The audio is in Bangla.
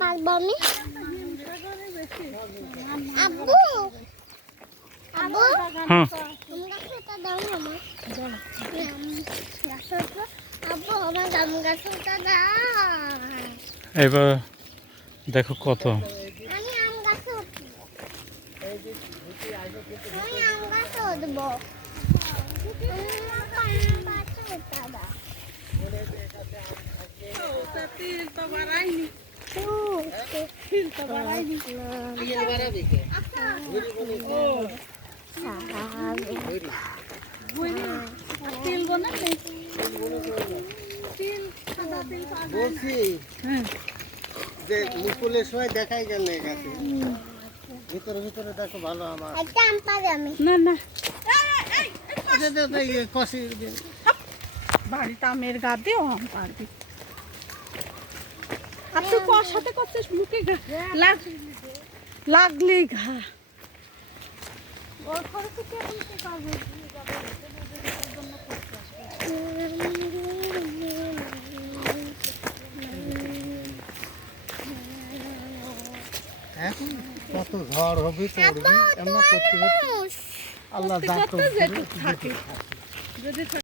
পারবো আমি? আব্বু আব্বু আম গাছটা দাও না আমার। আব্বু আমার আম গাছটা দাও। এবার দেখো কত। আমি আম গাছে উঠবো। আমি আম গাছে উঠবো। বলছি যে মুকুলের সময় দেখাই গেল গাছে ভিতরে ভিতরে দেখো ভালো আমার না না কষি বাড়িতে আমের গা দিও আম পারবি। আর তুই কষাতে করছিস মুখে লাগলেই ঘা। এখন কত ঝড় হবে পড়বে এমন করতে করতে আল্লাহ যা করতে যেটুক থাকে যদি